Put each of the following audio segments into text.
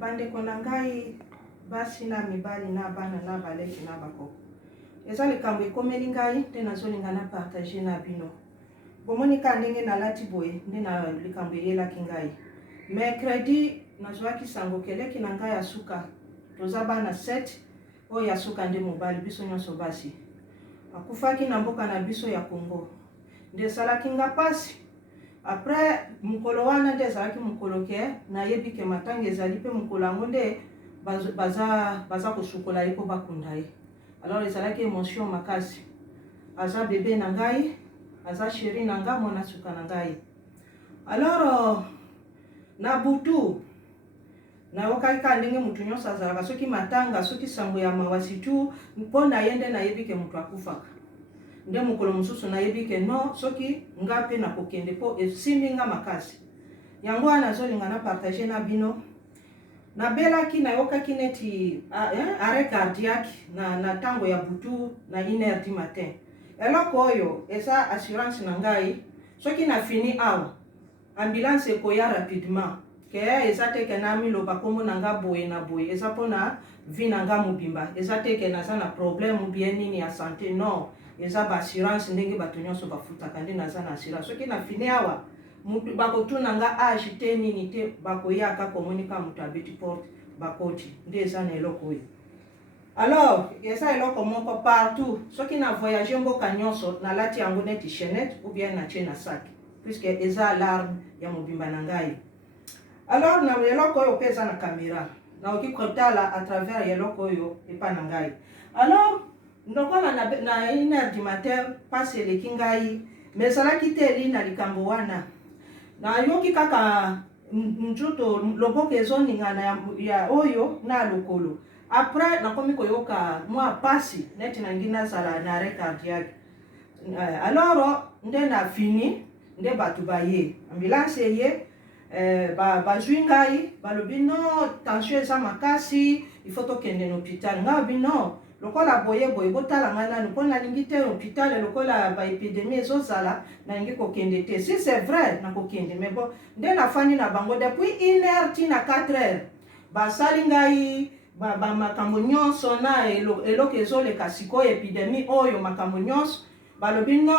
Bande konangai basi na mibali na bana na baleki na bako. Eza likambo ekomeli ngai te nazolinga na partager na bino. Bomoni ka ndenge nalati boye nde na likambo eyelaki ngai. Mercredi nazwaki sango keleki na ngai ya suka. Toza bana 7 oyo ya suka nde mobali biso nyonso basi. Akufaki na mboka na biso ya Congo. Nde salaki nga pasi. Après mukolo wana nde ezalaki mukolo ke nayebi ke matanga ezali pe mukolo yango nde baza kosukola ye po bakunda ye. Alors ezalaki émotion makasi. Aza bébé na ngai, aza chéri na nga, mwana suka na ngai. Alors na butu nayokaki ka ndenge mutu nyonso azalaka soki matanga soki sango ya mawasi tu mpo na ye nde nayebi ke mutu akufaka. Nde mukolo mosusu nayebi ke no soki nga pe nakokende po esimbi nga makasi. Yango wana nazolinga na partager na bino. Nabelaki nayokaki neti arrêt cardiaque na tango ya butu na 1h du matin. Eloko oyo eza assurance na ngai soki na fini awa ambulance ekoya rapidement ke eza teke na miloba kombo na nga boye na boye eza pona vie na nga mobimba eza teke naza na problème bien nini ya santé non eza ba assurance ndenge bato nyonso bafutaka nde naza na assurance soki na fini awa mutu bakotuna nga age te nini te bakoyaka komonika mutu abeti porte bakoti nde eza na eloko oyo. Alors eza eloko moko partout soki na voyage mboka nyonso nalati yango neti chaînette ou bien na tie na sac puisque eza alarme ya mobimba na ngai. Alors na eloko oyo pe eza na caméra naoki kotala à travers eloko oyo epa na ngai. Alors ndokola na 1h du matin pasi eleki ngai mais ezalaki te eli na likambo wana nayoki kaka njuto loboko ezoningana ya oyo na lokolo. Après nakomi koyoka mwa pasi neti nangi nazala na arrêt cardiaque. Alors nde na fini nde batu baye ambulance ye bazwi ngai balobi no tension eza makasi il faut tokende na hôpital nga bi no lokola boye botala nga nanu mpo nalingi te hôpital lokola ba épidémie ezozala nalingi kokende te. Si c'est vrai nakokende mais bon nde nafandi na bango depuis 1h ti na 4h basali ngai makambo nyonso na eloko ezoleka sikoyo épidémie oyo makambo nyonso balobi no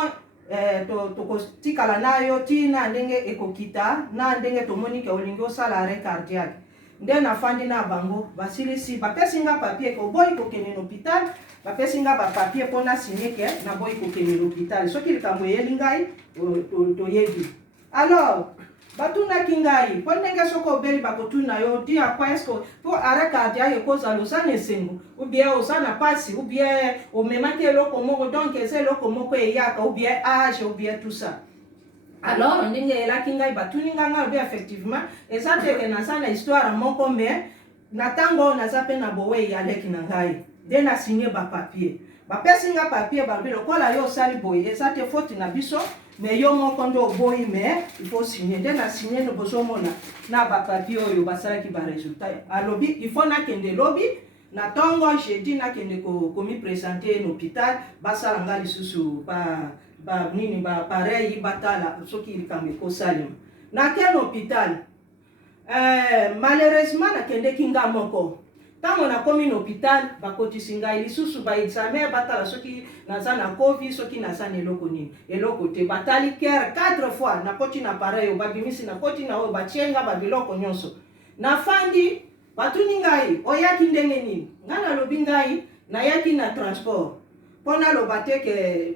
tokotikala nayo tina ndenge ekokita na ndenge tomoni ke olingi osala arrêt cardiaque. Nde nafandi na bango basilisi bapesi nga papier ko boyi kokende na hôpital bapesi nga ba papier mpona signer ke na boyi kokende na hôpital soki likambo eyeli ngai toyebi. Alors batunaki ngai mpo ndenge soki obeli bakotuna yo ti akwa eske po arrêt cardiaque ekozala oza na esengo ou bien oza na pasi ou bien omemaki eloko moko donc eza eloko moko eyaka ou bien âge ou bien tout ça. Alors ndenge elaki ngai batuni nga obi effectivement eza teke naza na histoire moko mais na tango naza pe na bowe ya leki na ngai nde na signé ba papier bapesi nga papier balobi lokola yo osali boye eza te faute na biso mais yo moko nde oboyi mais il faut signer nde na signé no bozomona na ba papier oyo basalaki ba résultat alobi il faut nakende lobi na tongo jeudi nakende komi présenter na hôpital basala nga lisusu nini pareil batala soki likambo ekosalema nakende hôpital. Malheureusement nakendeki nga moko ntango nakomi na hôpital bakotisi ngai lisusu ba examen batala soki naza na covid soki naza na eloko nini eloko te batali cœur 4 fois nakoti na pareil oyo babimisi nakoti na oyo batie nga babiloko nyonso nafandi batuni ngai oyaki ndenge nini nga nalobi ngai nayaki na transport mpona loba te ke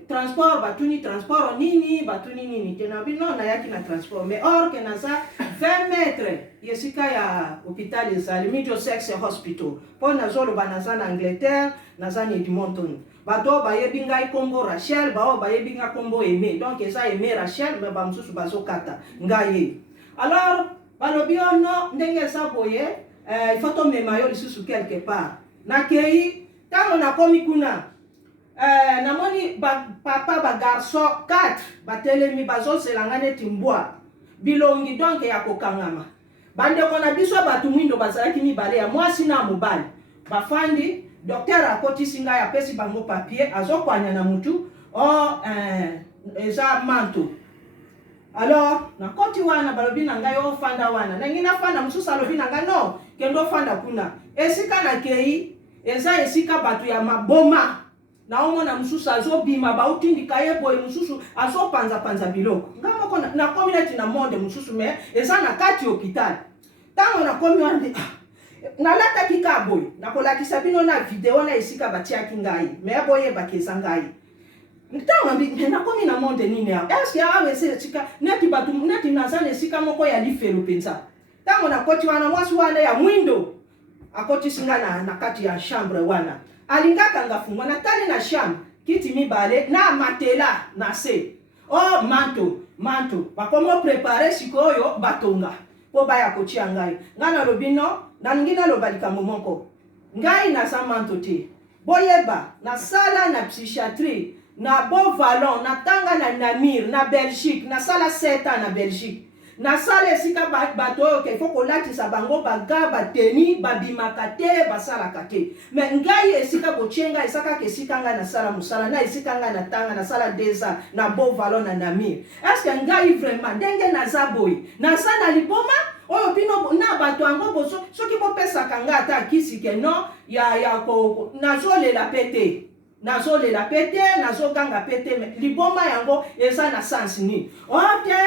transport batuni transport nini batuni nini te nabi non nayaki na transport mais or ke naza 20 mètres yesika ya hôpital ezali Middlesex Hospital mpo nazoloba naza na Angleterre naza na Edmonton bato bayebi ngai kombo Rachel bao bayebi nga kombo Aimé donc eza Aimé Rachel mais bamosusu bazokata ngai ye. Alors balobi ono ndenge eza boye il faut tomema yo lisusu quelque part nakei ntango nakomi kuna namoni papa ba garçon 4 batelemi bazoselanga neti mbwa bilongi donc ya kokangama bandeko na biso batu mwindo bazalaki mibale ya mwasi na mobali bafandi docteur akotisi ngai apesi bango papier azokwanya na mutu eza manto alors na koti wana balobi na ngai ofanda wana na ngina fanda mususu alobi na ngai no kendo fanda kuna esika na kei eza esika batu ya maboma na omona mususu azobima bautindika ye boye mususu azopanza biloko nga moko na komi neti na monde mususu me eza na kati hôpital tango na komi wana nalataki ka boye nakolakisa bino na video na esika batiaki ngai me boyebaki eza ngai ntango nakomi na monde nini awa eske awa ese esika neti batu neti naza na esika moko ya lifelo mpenza tango nakoti wana mwasi wana ya mwindo akotisi nga na kati ya chambre wana alingaka nga fungwa natali na chambre kiti mibale na matela na se oh manto bakomo prepare sikoyo batonga po baya kotia ngai nga nalobi no nalingi naloba likambo moko ngai naza manto te boyeba na sala na psychiatrie na Beau Vallon na tanga na Namur na Belgique na sala 7 ans na Belgique na sala esika bato oyo ke fo kolatisa bango baga bateni babimaka te basalaka te me ngai esika bochenga esaka kesika nga na sala musala na esika nga na tanga na sala 2 ans na Beau Vallon na Namur eske ngai vraiment ndenge naza boye naza na liboma oyo bino na bato ango boso soki bopesaka nga ata kisike no ya ko nazolela pete nazolela pete nazoganga pete liboma yango eza na sens ni ote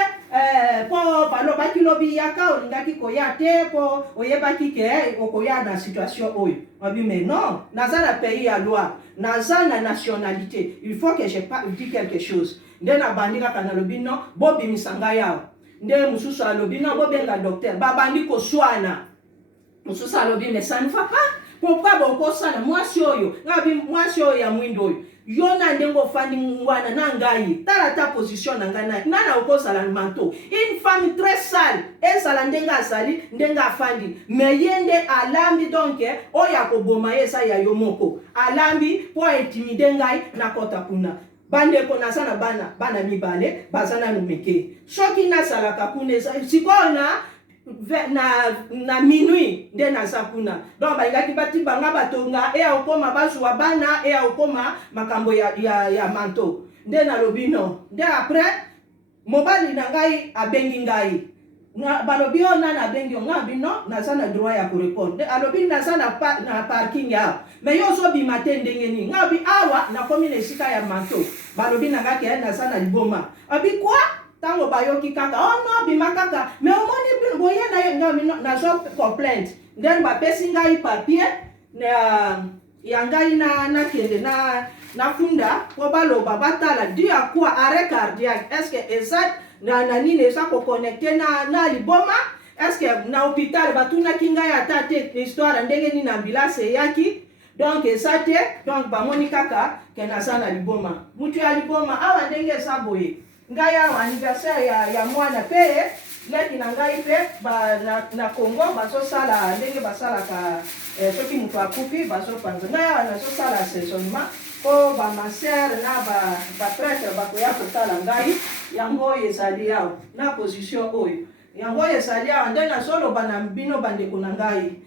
po balobaki lobi yaka olingaki koya te po oyebaki ke okoya na situation oyo obi mais non naza na pays ya loi naza na nationalité il faut que je dis quelque chose nde na bandi kaka nalobi no bobimisa ngai awa nde mususu alobi no bobenga docteur babandi koswana mususu alobi mais ça ne va pas pourquoi bokosana mwasi oyo ngabi mwasi oyo ya mwindo oyo yona ndengo fandi wana na ngai tala ta position na ngai nana okosala manto une femme très sale ezala ndenga asali ndenga afandi mais yende alambi donc oya koboma yesa ya yomoko alambi po intimider ngai na kota kuna bandeko naza na bana mibale bazana numeke soki nasalaka kuna sikoyo na minuit nde naza kuna donc balingaki bati banga batonga e akoma bazwa bana e akoma makambo ya manto nde nalobi no nde après mobali na ngai abengi ngai balobi o nana abengi o ngai bino naza na droit ya korepondre alobi naza na parking awa mais yo ozobima te ndenge nini ngai awa nakomi na esika ya manto balobi na ngai ke naza na liboma abi kwa tango bayoki kaka oh no bima kaka mais omoni boye na zo complainte then bapesi ngai papier ya ngai na kende na funda po baloba batala di akua arrêt cardiaque est-ce que exact na nini eza koconnecte na liboma est-ce que na hôpital batunaki ngai ata te histoire ndenge nini ambulance eyaki donc eza te donc bamoni kaka ke naza na liboma mutu ya liboma awa ndenge eza boye ngai awa anniversaire ya mwana pe leki na ngai pe na Congo bazosala ndenge basalaka soki mutu akufi bazopanza ngai awa nazosala assaisonnement po bamasere na baprêtre bakoya kotala ngai yango ezali awa na position oyo yango ezali awa nde nazoloba na bino bandeko na ngai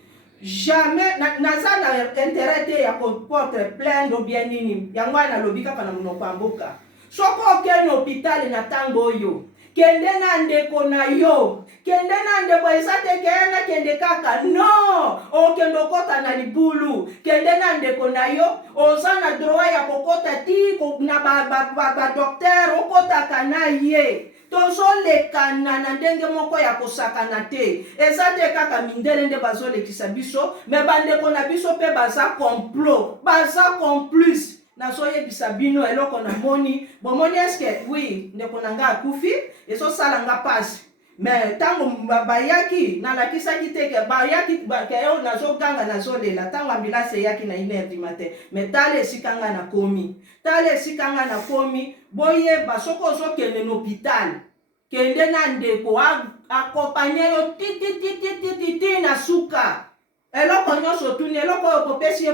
jamais naza na intérêt te ya koporte plainte ou bien nini yango nalobi kaka na monoko ya mboka soko okende hôpital na tango oyo kende na ndeko na yo kende na ndeko eza te kende kende kaka no okende okota na libulu kende na ndeko na yo oza na droit ya kokota ti na ba docteur okotaka na ye tozolekana na ndenge moko ya kosakana te eza te kaka mindele nde bazolekisa biso me bandeko na biso mpe baza complot baza complice nazoyebisa bino eloko na moni bomoni eske oui ndeko na nga akufi ezosala nga pasi mais tango bayaki nalakisaki te ke bayaki keyo nazoganga nazolela tango ambulance eyaki na 1h du matin mais tala esika nga na komi boyeba soko ozokende na hôpital kende na ndeko akompanye yo titititititi na suka eloko nyonso tuni eloko oyo kopesi ye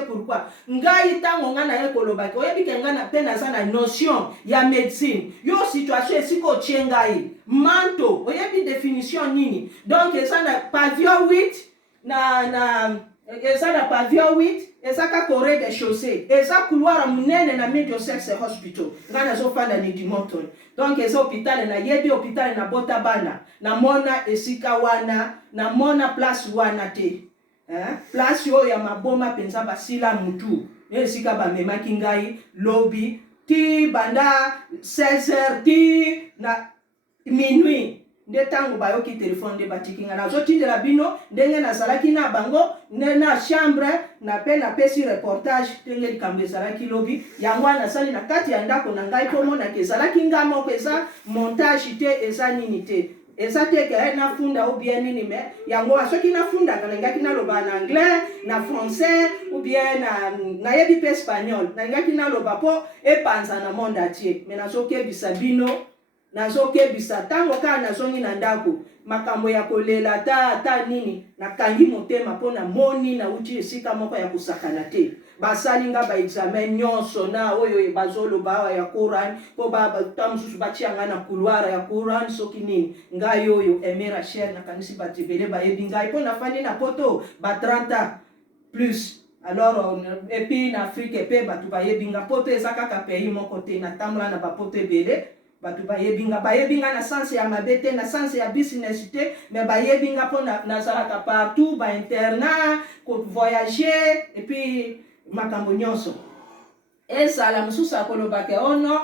pourquoi ngai tango nga na ye kolobaki oyebi ke nga mpe naza na notion ya médecine yo situation esika otie ngai manto oyebi définition nini donc eza na pavillon 8 na eza na pavillon 8 eza kaka corée des chaussées eza couloir munene na Middlesex Hospital nga nazofanda ni Edmonton. Donc eza hôpital na yebi hôpital na bota bana na mona esika wana na mona place wana te place oyo ya maboma penza basila mutu esika bamemaki ngai lobi ti banda 16h ti na minuit nde tango bayoki telefone nde batiki nga nazotindela bino ndenge nazalaki na bango nde na chambre na pe napesi reportage ndenge likambo ezalaki lobi yango wana nasali na kati ya ndako na ngai mpo monaka ezalaki nga moko eza montage te eza nini te eza te ke nafunda ou bien nini me yango soki nafundaka nalingaki naloba na anglais na français ou bien nayebi pe espagnol nalingaki naloba mpo epanza na monde atie me nazokebisa bino nazokebisa tango kaka nazongi na ndako makambo ya kolela ta nini nakangi motema mpo namoni nauti esika moko ya kosakana te basali nga ba examen nyonso na oyo bazoloba awa ya Quran mpo ta mosusu batia nga na couloir ya Quran soki nini ngai oyo Aimé Rachel nakanisi bato ebele bayebi ngai mpo nafandi na poto ba 30 ans plus. Alors et puis na Afrique epe bato bayebi nga poto eza kaka pays moko te natambola na bapoto ebele bato bayebi nga na sens ya mabe te na sens ya business te mais bayebi nga mpo nazalaka partout ba internat ko voyager et puis makambo nyonso ezala mosusu akolobake ono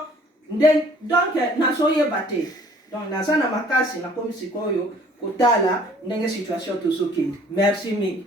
donc nazoyeba te donc naza na makasi nakomi sikoyo kotala ndenge situation tozokende. Merci mingi.